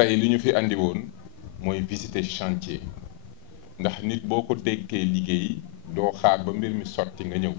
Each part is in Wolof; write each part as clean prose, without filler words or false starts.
tey li ñu fi andi woon mooy visiter chantier ndax nit boo ko déggee liggéey doo xaar ba mbir mi sotti nga ñëw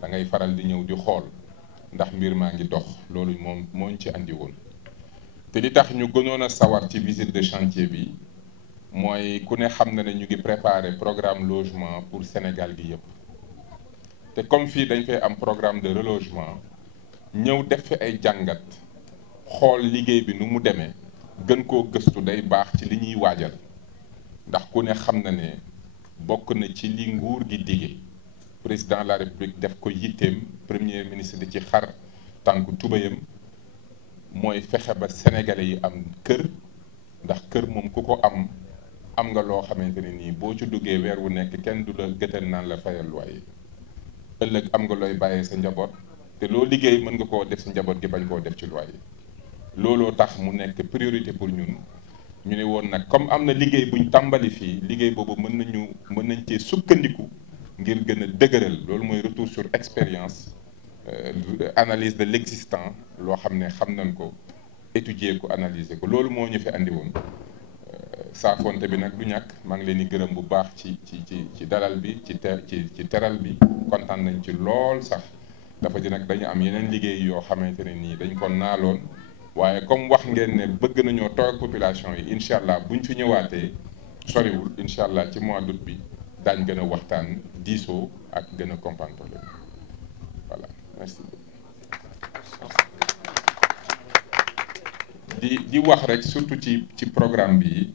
da ngay faral di ñëw di xool ndax mbir maa ngi dox loolu moom moo ñu ci andi woon. te li tax ñu gënoon a sawar ci visite de chantier bi mooy ku ne xam na ne ñu ngi préparer programme logement pour Sénégal gi yëpp te comme fii dañ fay am programme de relogement ñëw def fi ay jàngat xool liggéey bi nu mu demee gën koo gëstu day baax ci li ñuy waajal ndax ku ne xam na ne bokk na ci li nguur gi dige président de la république def ko yitteem premier ministre di ci xar tànku tubayam mooy fexe ba sénégalais yi am kër ndax kër moom ku ko am nga loo xamante ne nii boo ci duggee weer wu nekk kenn du la gëtën naan la fayal loyer ëllëg am nga looy bàyyee sa njaboot te loo liggéey mën nga koo def sa njaboot gi bañ koo def ci loyer looloo tax mu nekk priorité pour ñun ñu ne woon nag comme am na liggéey buñ tàmbali fii liggéey boobu mën nañ cee sukkandiku ngir gën a dëgëral loolu mooy retour sur expérience analyse de l'existant loo xam ne xam nañ ko étudier ko analyser ko loolu moo ñu fi andi woon saafonte bi nag du ñàkk maa ngi leen di gërëm bu baax ci dalal bi ci teral bi kontaan nañ ci lool sax dafa di nag dañu am yeneen liggéey yoo xamante ne nii dañ ko naaloon waaye comme wax ngeen ne bëgg nañoo toog ak population yi incha allah buñ fi ñëwaatee soriwul incha allah ci mois d'août bi daañ gën a waxtaan diisoo ak gën a comprendre problème voilà merci. di wax rek surtout ci programme bi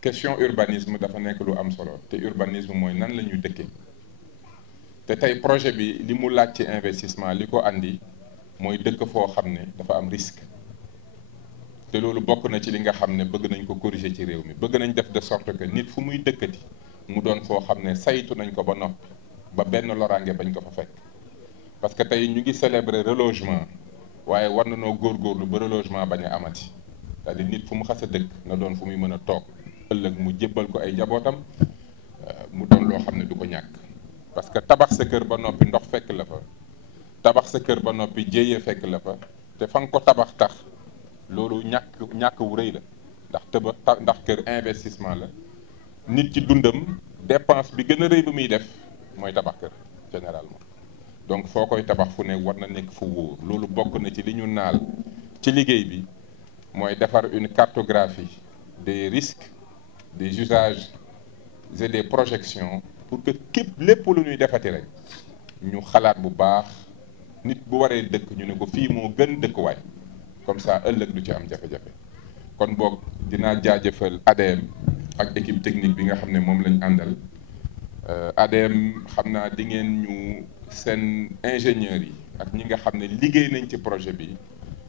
question urbanisme dafa nekk lu am solo te urbanisme mooy nan la ñuy dëkkee te tey projet bi li mu laaj ci investissement li ko andi mooy dëkk foo xam ne dafa am risque te loolu bokk na ci li nga xam ne bëgg nañ ko corriger ci réew mi bëgg nañ def de sorte que nit fu muy dëkkati mu doon foo xam ne saytu nañ ko ba noppi ba benn loraange bañ ko fa fekk parce que tey ñu ngi célébrer relogement waaye war na noo góorgóorlu ba relogement bañ a amati c'est-à-dire nit fu mu xas a dëkk na doon fu muy mën a toog ëllëg mu jébbal ko ay njabootam mu doon loo xam ne du ko ñàkk parce que tabax sa kër ba noppi ndox fekk la fa tabax sa kër ba noppi jéyee fekk la fa te fa nga ko tabax tax loolu ñàkk wu rëy la ndax kër investissement la nit ci dundam dépense bi gën a rëy bi muy def mooy tabax kër généralement donc foo koy tabax fu ne war na nekk fu wóor loolu bokk na ci li ñu naal ci liggéey bi mooy defar une cartographie des risques des usages et des projections pour que lépp lu ñuy defati rek ñu xalaat bu baax nit bu waree dëkk ñu ne ko fii moo gën dëkkuwaay comme ça ëllëg du ci am jafe-jafe kon boog dinaa jaajëfal ADM ak équipe technique bi nga xam ne moom lañ àndal ADM xam naa di ngeen ñu seen ingénieurs yi ak ñi nga xam ne liggéey nañ ci projet bi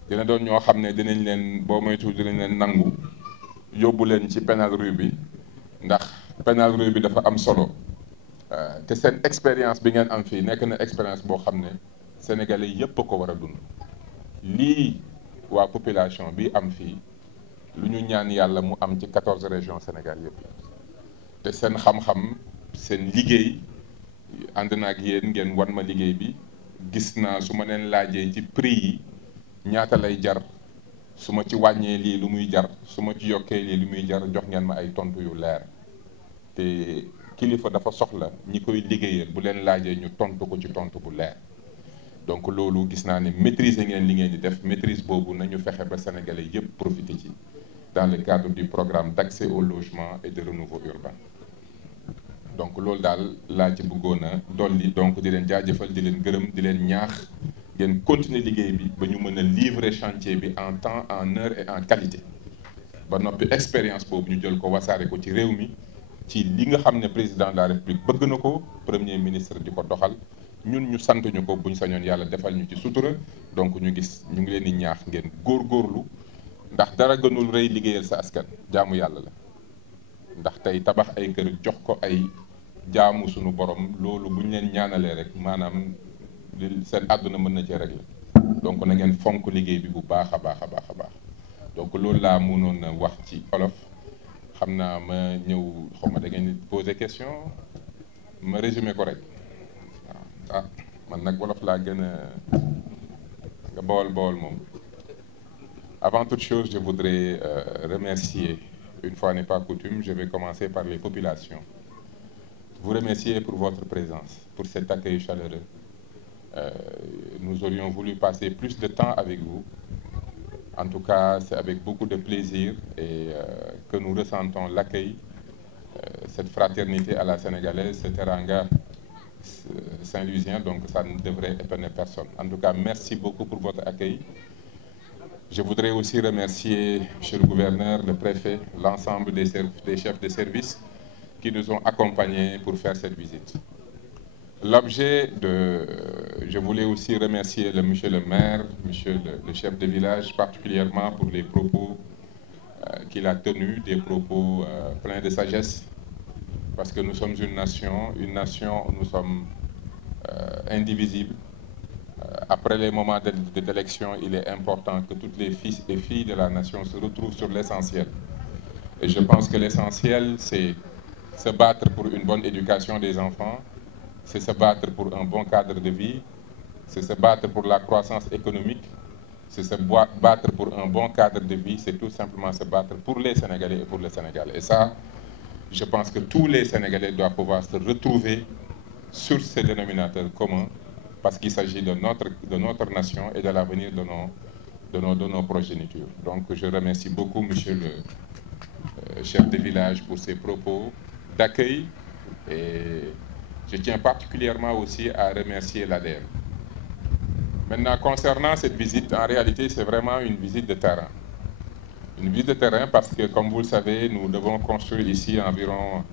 dina doon ñoo xam ne dinañ leen boo moytu dinañ leen nangu yóbbu leen ci Penal Rue bi ndax Penal Rue bi dafa am solo te seen expérience bi ngeen am fii nekk na expérience boo xam ne sénégalais yépp a ko war a dund lii waa population bi am fii lu ñu ñaan yàlla mu am ci 14 régions Sénégal yépp te seen xam-xam seen liggéey ànd na ak yéen ngeen wan ma liggéey bi gis naa su ma leen laajee ci prix yi ñaata lay jar su ma ci wàññee lii lu muy jar su ma ci yokkee lii lu muy jar jox ngeen ma ay tontu yu leer te kilifa dafa soxla ñi koy liggéeyal bu leen laajee ñu tontu ko ci tontu bu leer donc loolu gis naa ne maîtriser ngeen li ngeen di def maîtrise boobu nañu fexe ba sénégalais yépp profité ci dans le cadre du programme d'accès au logement et de renouveau urbain donc loolu daal laa ci bëggoon a dolli donc di leen jaajëfal di leen gërëm di leen ñaax ngeen continuer liggéey bi ba ñu mën a livrer chantier bi en temps en heure et en qualité ba noppi expérience boobu ñu jël ko wasaare ko ci réew mi ci li nga xam ne président de la république bëgg na ko premier ministre di ko doxal ñun ñu sant ñu ko buñ sañoon yàlla defal ñu ci sutura donc ñu ngi leen di ñaax ngeen góorgóorlu ndax dara gënul rëy liggéeyal sa askan jaamu yàlla la ndax tey tabax ay kër jox ko ay jaamu sunu borom loolu bu ñu leen ñaanalee rek maanaam seen àdduna mën na cee régler donc na ngeen fonk liggéey bi bu baax a baax a baax a baax donc loolu laa mënoon a wax ci olof xam naa ma ñëw xaw ma da ngeen poser question ma résumé ko rek waaw man nag wolof laa gën a nga bawol moom Avant toute chose, je voudrais remercier, une fois n'est pas coutume, je vais commencer par les populations. Vous remercier pour votre présence, pour cet accueil chaleureux. Nous aurions voulu passer plus de temps avec vous. En tout cas, c'est avec beaucoup de plaisir et que nous ressentons l'accueil, cette fraternité à la sénégalaise, ce teranga saint-lusien, donc ça ne devrait étonner personne. En tout cas, merci beaucoup pour votre accueil. Je voudrais aussi remercier, monsieur le gouverneur, le préfet, l'ensemble des chefs de service qui nous ont accompagnés pour faire cette visite. Je voulais aussi remercier monsieur le maire, monsieur le chef de village, particulièrement pour les propos qu'il a tenus, des propos pleins de sagesse, parce que nous sommes une nation où nous sommes indivisibles. Après les moments d'élection, il est important que toutes les fils et filles de la nation se retrouvent sur l'essentiel. Et je pense que l'essentiel, c'est se battre pour une bonne éducation des enfants, c'est se battre pour un bon cadre de vie, c'est se battre pour la croissance économique, c'est se battre pour un bon cadre de vie, c'est tout simplement se battre pour les Sénégalais et pour le Sénégal. Et ça, je pense que tous les Sénégalais doivent pouvoir se retrouver sur ces dénominateurs communs, parce qu'il s'agit de notre nation et de l'avenir de nos progénitures. Donc je remercie beaucoup monsieur le chef de village pour ses propos d'accueil et je tiens particulièrement aussi à remercier l'ADM. Maintenant, concernant cette visite, en réalité, c'est vraiment une visite de terrain. Une visite de terrain parce que, comme vous le savez, nous devons construire ici environ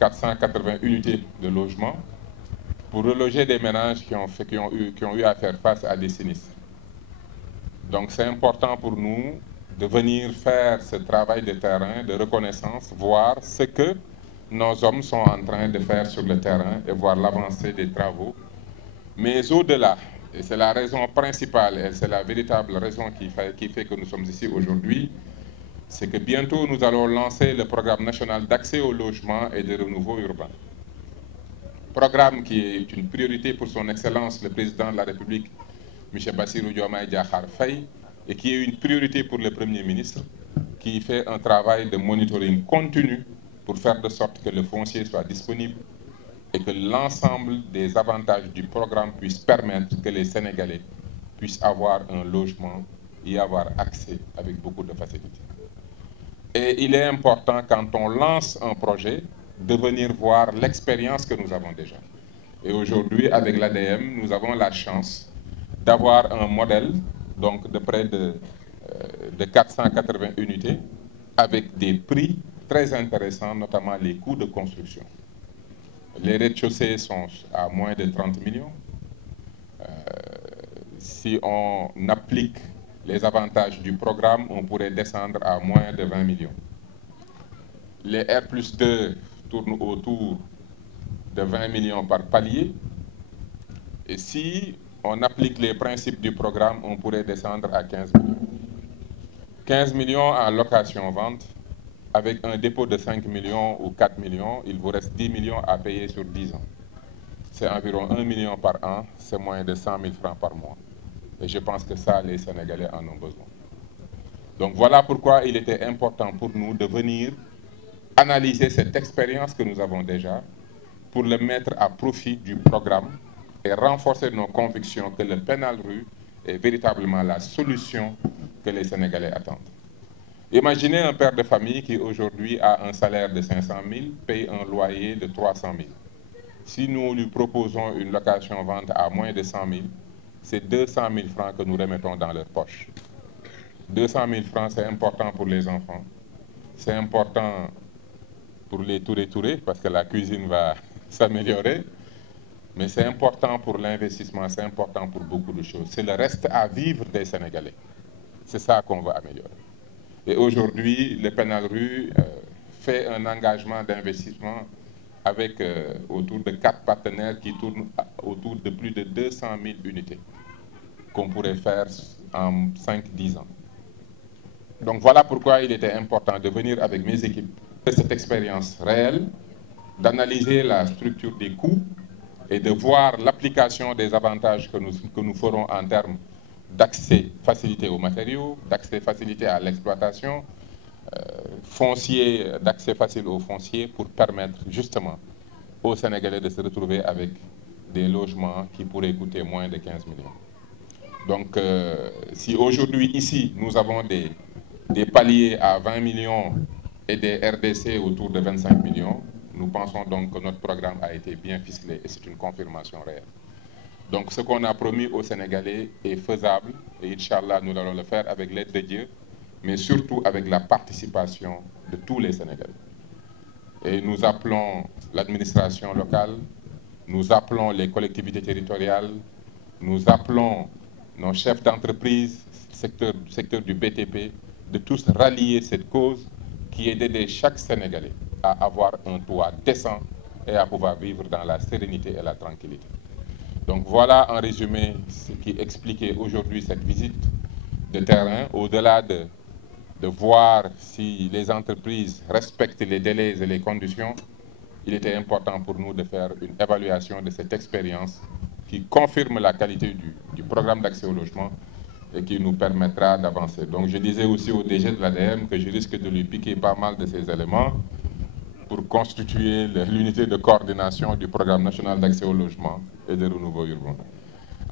480 unités de logement pour reloger des ménages qui ont eu à faire face à des sinistres. Donc c'est important pour nous de venir faire ce travail de terrain, de reconnaissance, voir ce que nos hommes sont en train de faire sur le terrain et voir l'avancée des travaux. Mais au-delà, et c'est la raison principale et c'est la véritable raison qui fait que nous sommes ici aujourd'hui, c'est que bientôt nous allons lancer le programme national d'accès au logement et de renouveau urbain. Programme qui est une priorité pour son Excellence le Président de la République, M. Bassirou Diomaye Diakhar Faye, et qui est une priorité pour le Premier ministre, qui fait un travail de monitoring continu pour faire de sorte que le foncier soit disponible et que l'ensemble des avantages du programme puissent permettre que les Sénégalais puissent avoir un logement et y avoir accès avec beaucoup de facilité. Et il est important, quand on lance un projet, de venir voir l'expérience que nous avons déjà. Et aujourd'hui, avec l'ADM, nous avons la chance d'avoir un modèle donc de près de 480 unités avec des prix très intéressants, notamment les coûts de construction. Les rez-de-chaussée sont à moins de 30 millions. Si on applique les avantages du programme, on pourrait descendre à moins de 20 millions. Les R+2 tournent autour de 20 millions par palier. Et si on applique les principes du programme, on pourrait descendre à 15 millions. 15 millions en location-vente, avec un dépôt de 5 millions ou 4 millions, il vous reste 10 millions à payer sur 10 ans. C'est environ 1 million par an, c'est moins de 100 000 francs par mois. Et je pense que ça, les Sénégalais en ont besoin. Donc voilà pourquoi il était important pour nous de venir analyser cette expérience que nous avons déjà pour le mettre à profit du programme et renforcer nos convictions que le Pénal Rue est véritablement la solution que les Sénégalais attendent. Imaginez un père de famille qui aujourd'hui a un salaire de 500 000, paye un loyer de 300 000. Si nous lui proposons une location-vente à moins de 100 000, c'est 200 000 francs que nous remettons dans leur poche. 200 000 francs, c'est important pour les enfants. C'est important pour les tourés, parce que la cuisine va s'améliorer. Mais c'est important pour l'investissement, c'est important pour beaucoup de choses. C'est le reste à vivre des Sénégalais. C'est ça qu'on va améliorer. Et aujourd'hui, le Pénal Rue fait un engagement d'investissement avec autour de 4 partenaires qui tournent autour de plus de 200 000 unités qu'on pourrait faire en 5-10 ans. Donc voilà pourquoi il était important de venir avec mes équipes de cette expérience réelle, d'analyser la structure des coûts et de voir l'application des avantages que nous ferons en termes d'accès facilité aux matériaux, d'accès facilité à l'exploitation, foncier, d'accès facile aux fonciers pour permettre justement aux Sénégalais de se retrouver avec des logements qui pourraient coûter moins de 15 millions. Donc, si aujourd'hui, ici, nous avons des paliers à 20 millions et des RDC autour de 25 millions, nous pensons donc que notre programme a été bien ficelé et c'est une confirmation réelle. Donc, ce qu'on a promis aux Sénégalais est faisable et Inch'Allah, nous allons le faire avec l'aide de Dieu, mais surtout avec la participation de tous les Sénégalais. Et nous appelons l'administration locale, nous appelons les collectivités territoriales, nous appelons nos chefs d'entreprise, secteur du BTP, de tous rallier cette cause qui est d'aider chaque Sénégalais à avoir un toit décent et à pouvoir vivre dans la sérénité et la tranquillité. Donc voilà en résumé ce qui expliquait aujourd'hui cette visite de terrain, au-delà de voir si les entreprises respectent les délais et les conditions. Il était important pour nous de faire une évaluation de cette expérience qui confirme la qualité du programme d'accès au logement et qui nous permettra d'avancer. Donc je disais aussi au DG de l'ADM que je risque de lui piquer pas mal de ces éléments pour constituer l'unité de coordination du programme national d'accès au logement et de renouveau urbain.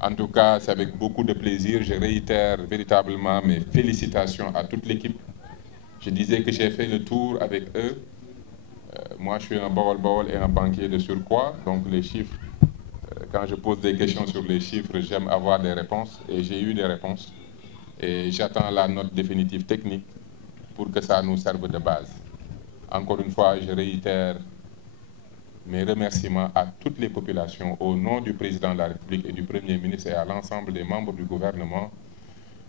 En tout cas, c'est avec beaucoup de plaisir. Je réitère véritablement mes félicitations à toute l'équipe. Je disais que j'ai fait le tour avec eux. Moi, je suis un Bawol et un banquier de surcroît. Donc les chiffres, quand je pose des questions sur les chiffres, j'aime avoir des réponses. Et j'ai eu des réponses. Et j'attends la note définitive technique pour que ça nous serve de base. Encore une fois, je réitère mes remerciements à toutes les populations au nom du président de la République et du Premier ministre et à l'ensemble des membres du gouvernement.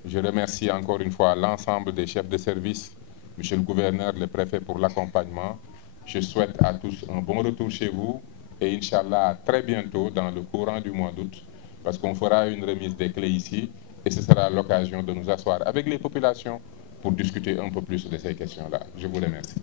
Je remercie encore une fois l'ensemble des chefs de service, monsieur le gouverneur, le préfet pour l'accompagnement. Je souhaite à tous un bon retour chez vous et Inch'Allah à très bientôt dans le courant du mois d'août parce qu'on fera une remise des clés ici et ce sera l'occasion de nous asseoir avec les populations pour discuter un peu plus de ces questions-là. Je vous remercie.